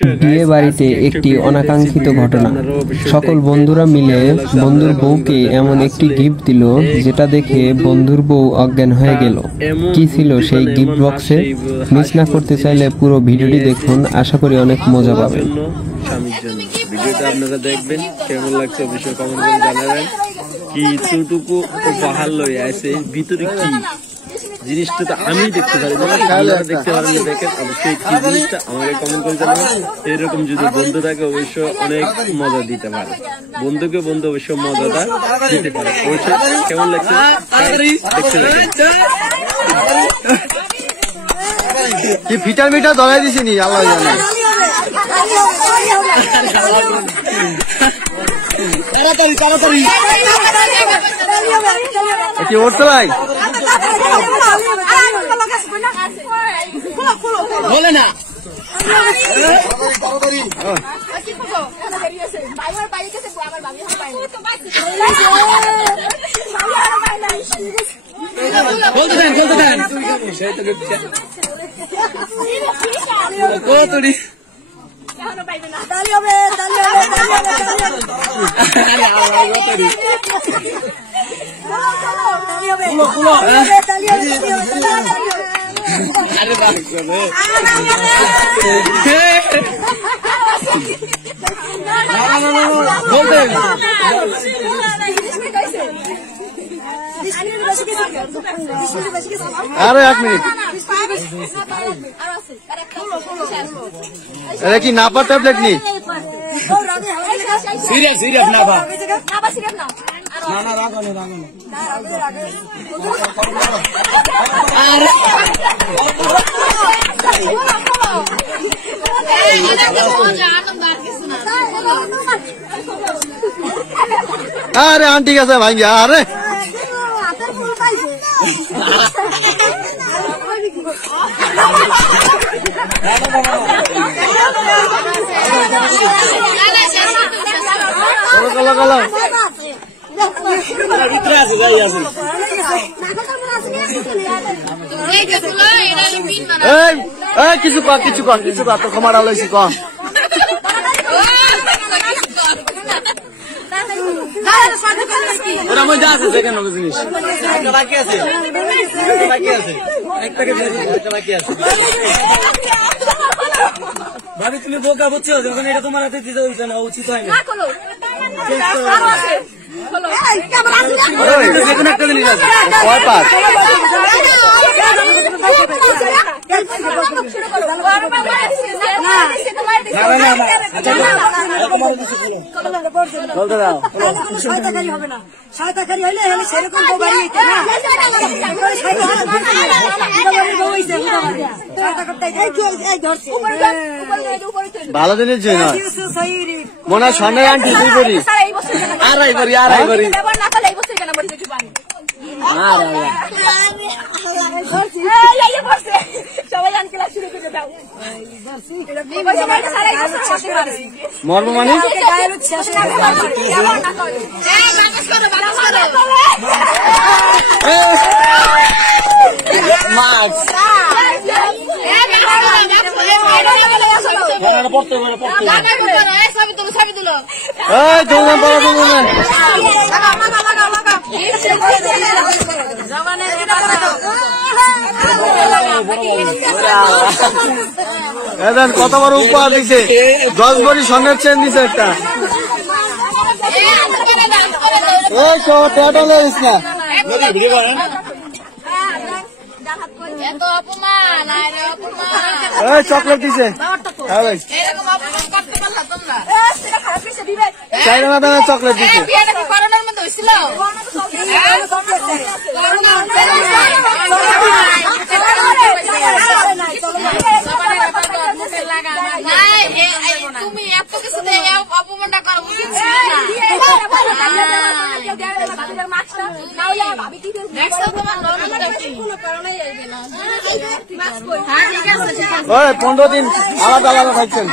বিয়ে বাড়িতে একটি অনাকাঙ্ক্ষিত ঘটনা। সকল বন্ধুরা মিলে বন্ধুর বউকে এমন একটি গিফট দিল যেটা দেখে বন্ধুর বউ অজ্ঞান হয়ে গেল। কি ছিল সেই গিফট বক্সে? মিস না করতে চাইলে পুরো ভিডিওটি দেখুন, আশা করি অনেক মজা পাবেন। স্বামীর জন্য ভিডিওটা আপনারা দেখবেন, কেমন লাগছে অবশ্যই কমেন্ট করে জানাবেন। কি এতটুকু উপহার লই আছে, ভিতরে কি জিনিসটা তো আমি দেখতে পারি না, আপনারা দেখতে পারেন না। দেখেন অবশ্যই কি জিনিসটা আমাকে কমেন্ট করে জানাবেন। এরকম যদি বন্ধু থাকে অবশ্যই অনেক মজা দিতে পারে, বন্ধুকে বন্ধু অবশ্যই মজাটা দিতে পারে। অবশ্যই কেমন লাগছে দেখতে থাকেন। কি ফিটার মিটার ধরাই দিছি নি আল্লাহ জানে। তাড়াতাড়ি তাড়াতাড়ি কি উঠতে ভাই বলে না বলতে দেন বলতে দেন কতরি আরে এক মিনিট, এটা কি নাপা ট্যাবলেট নি? সিরিয়াস সিরিয়াস নাপা না না রাগো না আরে আন্টি গেছে ভাই। আরে কিছু কর কিছু কর কিছু কর, তো ক্ষমা ডালাইছি কম। ওরা মধ্যে আছে সেখানে জিনিস বাকি আছে, বাকি আছে একটা বাকি আছে। ভাবি তুমি বোকা বুঝছো, যখন এটা তোমার হাতে দিতে হইছে না, উচিত হয় না। একটা জিনিস আছে কয় পাঁচ হবে না, সাঁতারি হইলে সেরকম ভালো জিনিস মনে হয় স্বর্ণের আন্টি তুই করি আড়াই করি আড়াই করি মর্ম মানে কত বড় উপহার দিছে, 10 ভরি স্বর্ণের চেন দিছে একটা। চকলেট দিছে চকলেট দিছে। তুমি এত কিছু অপমানটা করো উচিত ছিল না। 15 দিন আলাদা আলাদা থাকছেন।